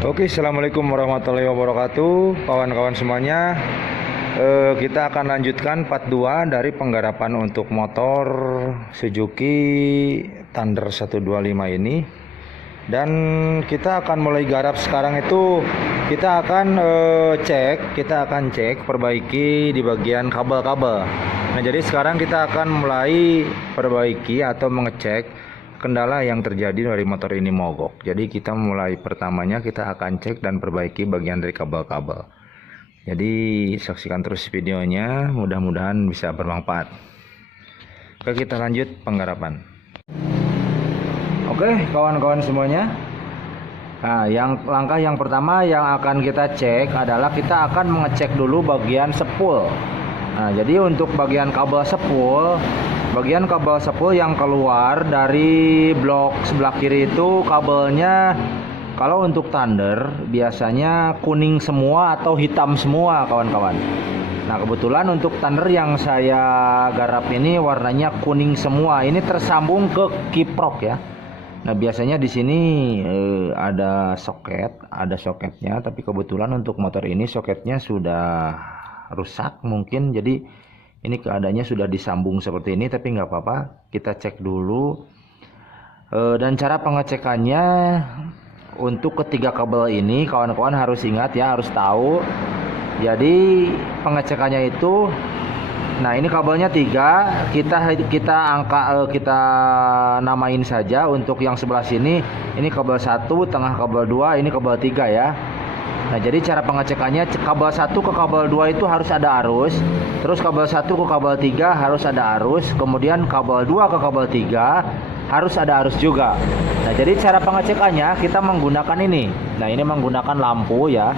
Oke, assalamualaikum warahmatullahi wabarakatuh, kawan-kawan semuanya. Kita akan lanjutkan part 2 dari penggarapan untuk motor Suzuki Thunder 125 ini. Dan kita akan mulai garap sekarang itu. Kita akan cek, perbaiki di bagian kabel-kabel. Nah, jadi sekarang kita akan mulai perbaiki atau mengecek kendala yang terjadi dari motor ini mogok. Jadi kita mulai pertamanya kita akan cek dan perbaiki bagian dari kabel-kabel. Jadi saksikan terus videonya, mudah-mudahan bisa bermanfaat. Oke, kita lanjut penggarapan. Oke, kawan-kawan semuanya. Nah, langkah yang pertama yang akan kita cek adalah kita akan mengecek dulu bagian sepul. Nah, jadi untuk bagian kabel sepul yang keluar dari blok sebelah kiri itu kabelnya, kalau untuk Thunder biasanya kuning semua atau hitam semua, kawan-kawan. Nah, kebetulan untuk Thunder yang saya garap ini warnanya kuning semua. Ini tersambung ke kiprok ya. Nah, biasanya di sini ada soketnya, tapi kebetulan untuk motor ini soketnya sudah rusak mungkin, jadi ini keadaannya sudah disambung seperti ini, tapi nggak apa-apa, kita cek dulu. Dan cara pengecekannya untuk ketiga kabel ini, kawan-kawan harus ingat ya, harus tahu. Jadi pengecekannya itu, nah ini kabelnya 3, kita namain saja. Untuk yang sebelah sini, ini kabel 1, tengah kabel 2, ini kabel 3 ya. Nah, jadi cara pengecekannya, kabel 1 ke kabel 2 itu harus ada arus. Terus kabel 1 ke kabel 3 harus ada arus. Kemudian kabel 2 ke kabel 3 harus ada arus juga. Nah, jadi cara pengecekannya kita menggunakan ini. Nah, ini menggunakan lampu ya.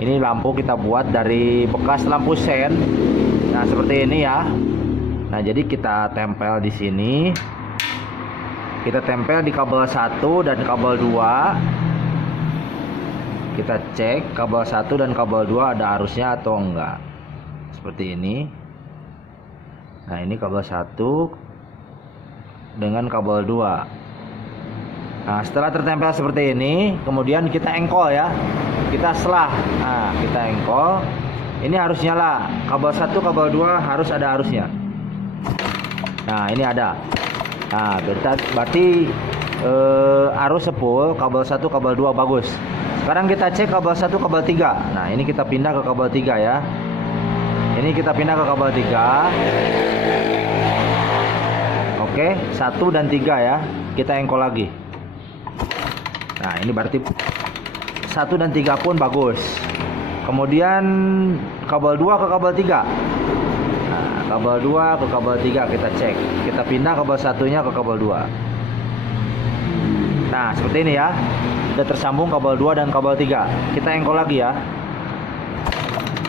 Ini lampu kita buat dari bekas lampu sen. Nah, seperti ini ya. Nah, jadi kita tempel di sini. Kita tempel di kabel 1 dan kabel 2. Kita cek kabel 1 dan kabel 2 ada arusnya atau enggak. Seperti ini. Nah, ini kabel 1 dengan kabel 2. Nah, setelah tertempel seperti ini, kemudian kita engkol ya. Kita selah. Nah, kita engkol. Ini harus nyala. Kabel 1, kabel 2 harus ada arusnya. Nah, ini ada. Nah, berarti arus sepul kabel 1, kabel 2 bagus. Sekarang kita cek kabel 1, kabel 3. Nah, ini kita pindah ke kabel 3 ya. Ini kita pindah ke kabel 3. Oke, 1 dan 3 ya. Kita engkol lagi. Nah, ini berarti 1 dan 3 pun bagus. Kemudian kabel 2 ke kabel 3. Nah, kabel 2 ke kabel 3 kita cek. Kita pindah kabel 1-nya ke kabel 2. Nah, seperti ini ya. Sudah tersambung kabel 2 dan kabel 3. Kita engkol lagi ya.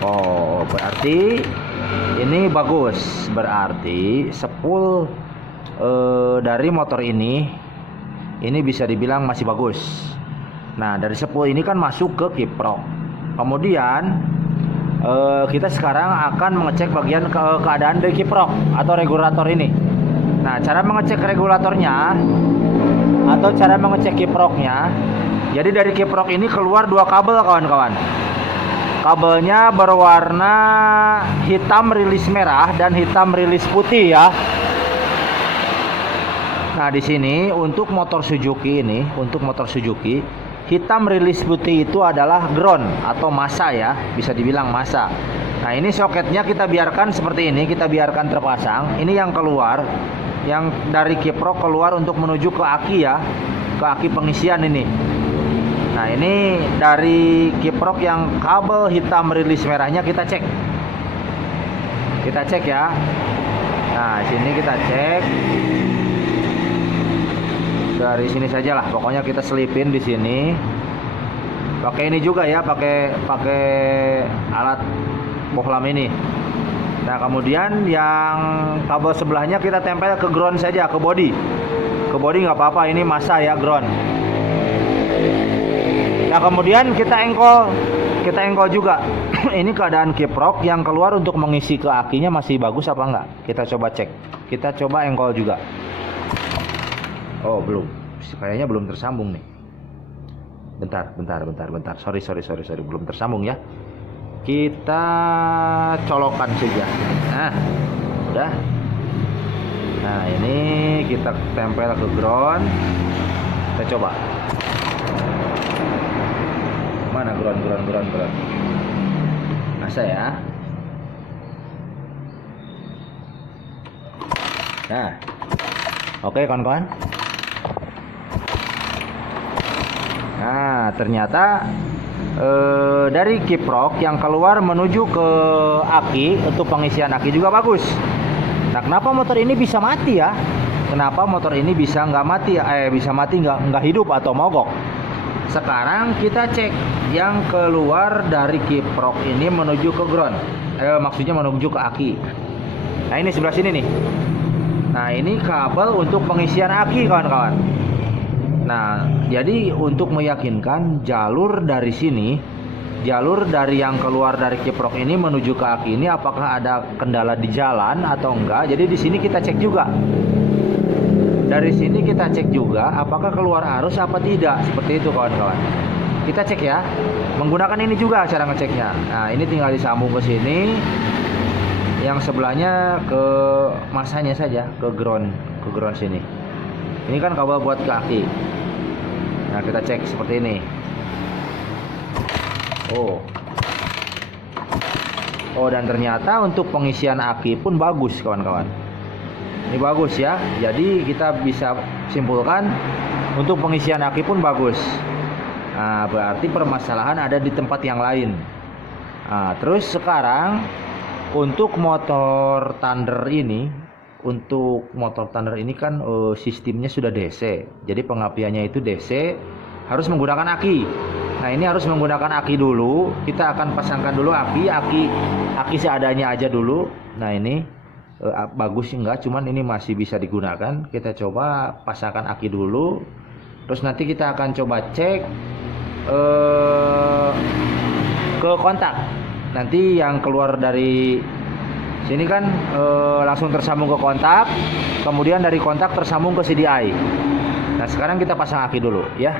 Oh, berarti ini bagus. Berarti sepul dari motor ini bisa dibilang masih bagus. Nah, dari sepul ini kan masuk ke kiprok. Kemudian kita sekarang akan mengecek bagian keadaan dari kiprok atau regulator ini. Nah, cara mengecek regulatornya atau cara mengecek kiproknya, jadi dari kiprok ini keluar 2 kabel, kawan-kawan. Kabelnya berwarna hitam rilis merah dan hitam rilis putih ya. Nah, di sini untuk motor Suzuki ini, hitam rilis putih itu adalah ground atau massa ya, bisa dibilang massa. Nah, ini soketnya kita biarkan seperti ini, kita biarkan terpasang. Ini yang keluar, yang dari kiprok keluar untuk menuju ke aki ya, ke aki pengisian ini. Nah, ini dari kiprok yang kabel hitam rilis merahnya kita cek. Kita cek ya. Nah, sini kita cek. Dari sini sajalah, pokoknya kita selipin di sini. Pakai ini juga ya, pakai alat bohlam ini. Nah, kemudian yang kabel sebelahnya kita tempel ke ground saja, ke body. Ke body nggak apa-apa, ini massa ya, ground. Nah, kemudian kita engkol juga. Ini keadaan kiprok yang keluar untuk mengisi ke akinya masih bagus apa enggak? Kita coba cek. Kita coba engkol juga. Oh, belum. Kayaknya belum tersambung nih. Bentar. Sorry, belum tersambung ya. Kita colokan saja. Nah, udah. Nah, ini kita tempel ke ground. Kita coba. Mana ground? Masa ya. Nah, oke kawan-kawan. Nah, ternyata dari kiprok yang keluar menuju ke aki untuk pengisian aki juga bagus. Nah, kenapa motor ini bisa mati ya? Kenapa motor ini bisa nggak mati? Bisa mati nggak hidup atau mogok? Sekarang kita cek yang keluar dari kiprok ini menuju ke ground. Maksudnya menuju ke aki. Nah, ini sebelah sini nih. Nah, ini kabel untuk pengisian aki kawan-kawan. Nah, jadi untuk meyakinkan jalur dari sini, jalur dari yang keluar dari kiprok ini menuju ke aki ini apakah ada kendala di jalan atau enggak. Jadi di sini kita cek juga. Dari sini kita cek juga apakah keluar arus apa tidak. Seperti itu kawan-kawan. Kita cek ya. Menggunakan ini juga cara ngeceknya. Nah, ini tinggal disambung ke sini. Yang sebelahnya ke masanya saja, ke ground sini. Ini kan kabel buat ke aki. Nah, kita cek seperti ini. Oh, dan ternyata untuk pengisian aki pun bagus kawan-kawan. Ini bagus ya. Jadi kita bisa simpulkan untuk pengisian aki pun bagus. Nah, berarti permasalahan ada di tempat yang lain. Nah, terus sekarang untuk motor Thunder ini kan sistemnya sudah DC. Jadi pengapiannya itu DC, harus menggunakan aki. Nah, ini harus menggunakan aki dulu. Kita akan pasangkan dulu aki seadanya aja dulu. Nah, ini bagus enggak, cuman ini masih bisa digunakan. Kita coba pasangkan aki dulu. Terus nanti kita akan coba cek ke kontak. Nanti yang keluar dari sini kan langsung tersambung ke kontak, kemudian dari kontak tersambung ke CDI. Nah, sekarang kita pasang aki dulu ya.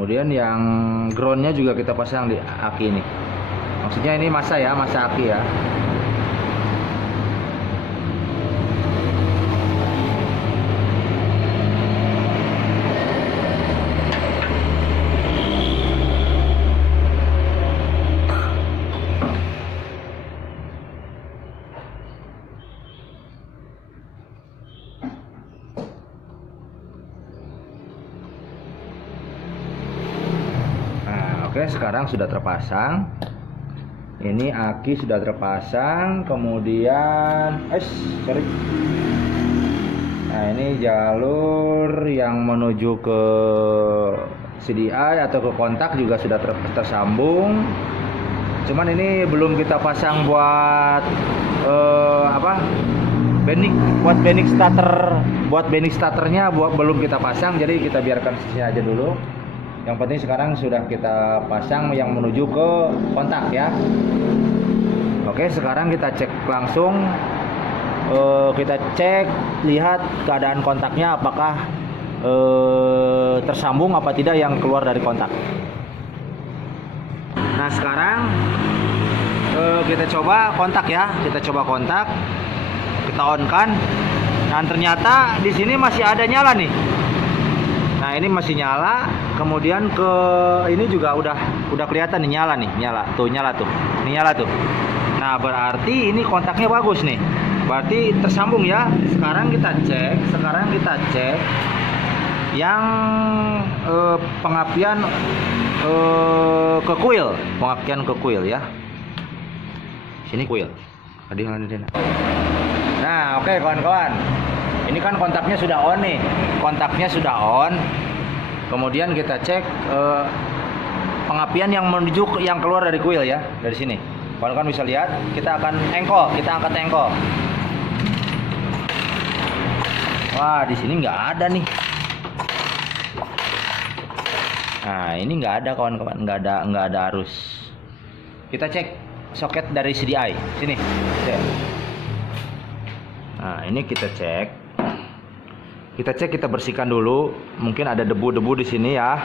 Kemudian yang groundnya juga kita pasang di aki ini. Maksudnya ini masa aki ya. Oke, sekarang sudah terpasang. Ini aki sudah terpasang. Kemudian nah, ini jalur yang menuju ke CDI atau ke kontak juga sudah tersambung. Cuman ini belum kita pasang buat bending starternya belum kita pasang. Jadi kita biarkan sini aja dulu. Yang penting sekarang sudah kita pasang yang menuju ke kontak ya. Oke, sekarang kita cek langsung. Kita cek, lihat keadaan kontaknya apakah tersambung apa tidak yang keluar dari kontak. Nah, sekarang kita coba kontak ya. Kita coba kontak. Kita on kan. Dan ternyata di sini masih ada nyala nih. Nah, ini masih nyala. Kemudian ke ini juga udah kelihatan nih nyala. Ini nyala tuh. Nah, berarti ini kontaknya bagus nih. Berarti tersambung ya. Sekarang kita cek yang pengapian ke kuil ya. Sini kuil. Nah, oke kawan-kawan. Ini kan kontaknya sudah on nih. Kontaknya sudah on. Kemudian kita cek pengapian yang menuju yang keluar dari kuil ya, dari sini. Kawan-kawan bisa lihat, kita akan engkol, kita angkat engkol. Wah, di sini nggak ada nih. Nah, ini nggak ada kawan-kawan, nggak ada arus. Kita cek soket dari CDI, sini. Nah, ini kita cek. Kita bersihkan dulu. Mungkin ada debu-debu di sini ya.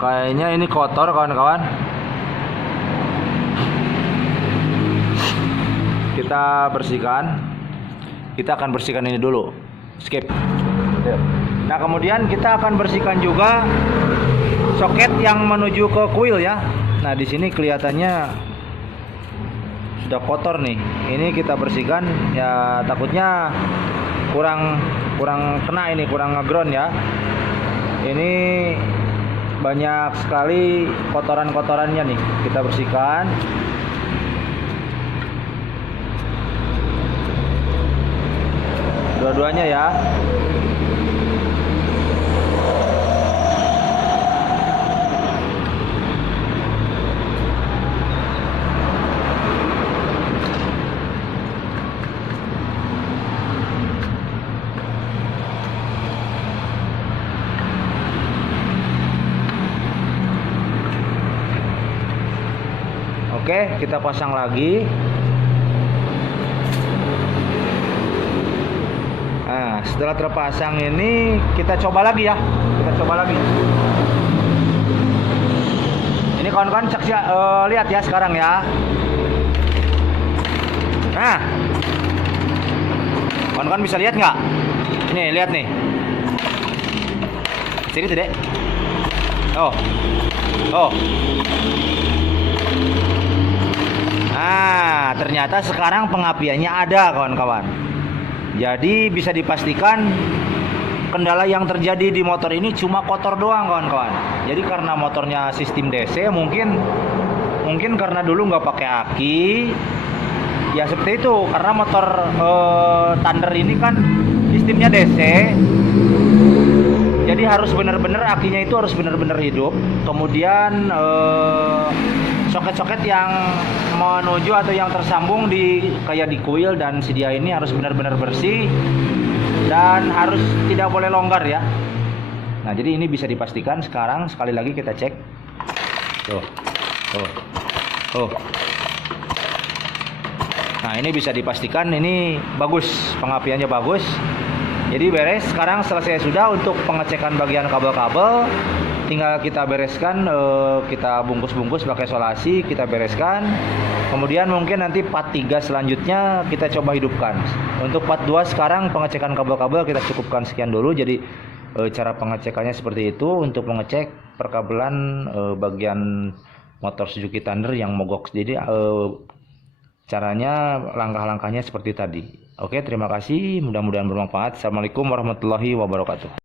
Kayaknya ini kotor kawan-kawan. Kita bersihkan. Kita akan bersihkan ini dulu. Skip. Nah, kemudian kita akan bersihkan juga soket yang menuju ke kuil ya. Nah, di sini kelihatannya sudah kotor nih. Ini kita bersihkan ya, takutnya kurang kena ini, kurang ngeground ya. Ini banyak sekali kotoran-kotorannya nih. Kita bersihkan. Dua-duanya ya. Oke, kita pasang lagi. Nah, setelah terpasang ini kita coba lagi ya. Kita coba lagi. Ini kawan-kawan lihat ya sekarang ya. Nah, kawan-kawan bisa lihat nggak? Nih, lihat nih. Sini tuh, Dek. Oh. Nah, ternyata sekarang pengapiannya ada kawan-kawan. Jadi bisa dipastikan kendala yang terjadi di motor ini cuma kotor doang kawan-kawan. Jadi karena motornya sistem DC, mungkin karena dulu nggak pakai aki, ya seperti itu. Karena motor Thunder ini kan sistemnya DC, jadi harus benar-benar akinya itu harus benar-benar hidup. Kemudian soket-soket yang menuju atau yang tersambung kayak di kuil dan CDI ini harus benar-benar bersih dan harus tidak boleh longgar ya. Nah, jadi ini bisa dipastikan. Sekarang sekali lagi kita cek. Tuh. Nah, ini bisa dipastikan ini bagus, pengapiannya bagus. Jadi beres. Sekarang selesai sudah untuk pengecekan bagian kabel-kabel. Tinggal kita bereskan, kita bungkus-bungkus pakai solasi, kita bereskan. Kemudian mungkin nanti part 3 selanjutnya kita coba hidupkan. Untuk part 2 sekarang pengecekan kabel-kabel kita cukupkan sekian dulu. Jadi cara pengecekannya seperti itu untuk mengecek perkabelan bagian motor Suzuki Thunder yang mogok. Jadi caranya, langkah-langkahnya seperti tadi. Oke, terima kasih. Mudah-mudahan bermanfaat. Assalamualaikum warahmatullahi wabarakatuh.